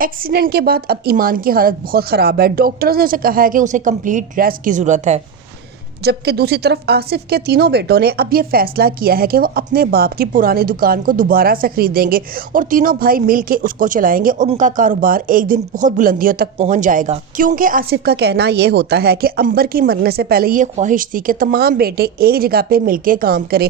Accident کے بعد اب ایمان کی حالت بہت خراب ہے۔ ڈاکٹرز نے اسے کہا ہے کہ اسے کمپلیٹ ریسٹ کی ضرورت ہے، جبکہ دوسری طرف آصف کے تینوں بیٹوں نے اب یہ فیصلہ کیا ہے کہ وہ اپنے باپ کی پرانی دکان کو دوبارہ سے خریدیں گے اور تینوں بھائی مل کے اس کو چلائیں گے اور ان کا کاروبار ایک دن بہت بلندیوں تک پہنچ جائے گا۔ کیونکہ آصف کا کہنا یہ ہوتا ہے کہ عنبر کی مرنے سے پہلے یہ خواہش تھی کہ تمام بیٹے ایک جگہ پہ مل کے کام کریں،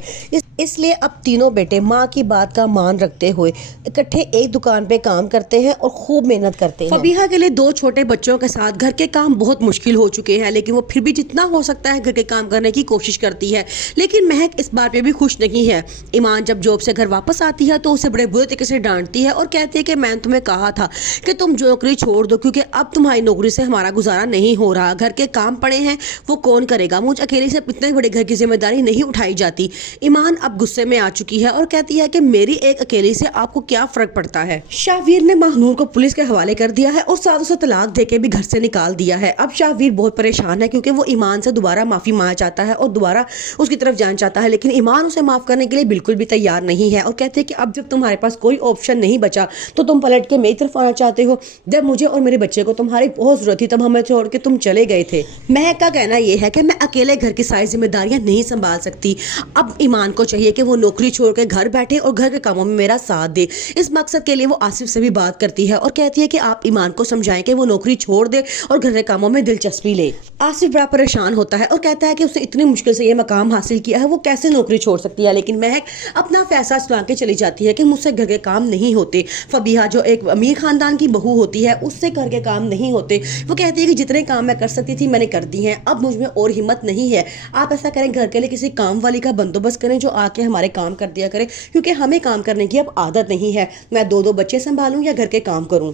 اس لیے اب تینوں بیٹے ماں کی بات کا مان رکھتے ہوئے اکٹھے ایک دکان پہ کام کرتے ہیں اور خوب محنت کرتے ہیں۔ فبیہا کے لیے 2 چھوٹے بچوں کے ساتھ گھر کے کام بہت مشکل ہو چکے ہیں، لیکن وہ پھر بھی جتنا ہو سکتا ہے گھر کے کام کرنے کی کوشش کرتی ہے۔ لیکن مہک اس بات پہ بھی خوش نہیں ہے۔ ایمان جب جاب سے گھر واپس آتی ہے تو اسے بڑے برے طریقے سے ڈانٹتی ہے اور کہتی ہے کہ میں نے تمہیں کہا تھا کہ تم نوکری چھوڑ دو، کیونکہ اب تمہاری نوکری سے ہمارا گزارا نہیں ہو رہا، گھر کے کام پڑے ہیں وہ کون کرے گا، مجھ اکیلی سے اتنے بڑے گھر کی ذمہ داری نہیں اٹھائی جاتی۔ ایمان اب غصے میں آ چکی ہے اور کہتی ہے کہ میری ایک اکیلی سے آپ کو کیا فرق پڑتا ہے۔ شاہویر نے ماہنور کو پولیس کے حوالے کر دیا ہے اور ساتھ اسے طلاق دے کے بھی گھر سے نکال دیا ہے۔ اب شاہویر بہت پریشان ہے کیونکہ وہ ایمان سے دوبارہ معافی مانگنا چاہتا ہے اور دوبارہ اس کی طرف جانا چاہتا ہے، لیکن ایمان اسے معاف کرنے کے لیے بالکل بھی تیار نہیں ہے اور کہتے ہیں کہ اب جب تمہارے پاس کوئی آپشن نہیں بچا تو تم پلٹ کے میری طرف آنا چاہتے ہو، جب مجھے اور میرے بچے کو تمہاری بہت ضرورت تھی تب ہمیں چھوڑ کے تم چلے گئے تھے۔ مہک کا کہنا یہ ہے کہ میں اکیلے گھر کی ساری ذمہ داریاں نہیں سنبھال سکتی، اب ایمان کو چاہیے کہ وہ نوکری چھوڑ کے گھر بیٹھے اور گھر کے کاموں میں میرا ساتھ دے۔ اس مقصد کے لیے وہ آصف سے بھی بات کرتی ہے اور کہتی ہے کہ آپ ایمان کو سمجھائیں کہ وہ نوکری چھوڑ دے اور گھر کے کاموں میں دلچسپی لے۔ آصف بڑا پریشان ہوتا ہے اور کہتا ہے کہ اسے اتنی مشکل سے یہ مقام حاصل کیا ہے، وہ کیسے نوکری چھوڑ سکتی ہے، لیکن مہک اپنا فیصلہ سنا کے چلی جاتی ہے کہ مجھ سے گھر کے کام نہیں ہوتے۔ فبیہا جو ایک امیر خاندان کی بہو ہوتی ہے اس سے گھر کے کام نہیں ہوتے، وہ کہتی ہے کہ جتنے کام میں کر سکتی تھی میں نے کر دی ہیں، اب مجھ میں اور ہمت نہیں ہے، آپ ایسا کریں گھر کے لیے کسی کام والی کا بندوبست کریں جو آ کے ہمارے کام کر دیا کرے، کیونکہ ہمیں کام کرنے کی اب عادت نہیں ہے، میں 2 بچے سنبھالوں یا گھر کے کام کروں۔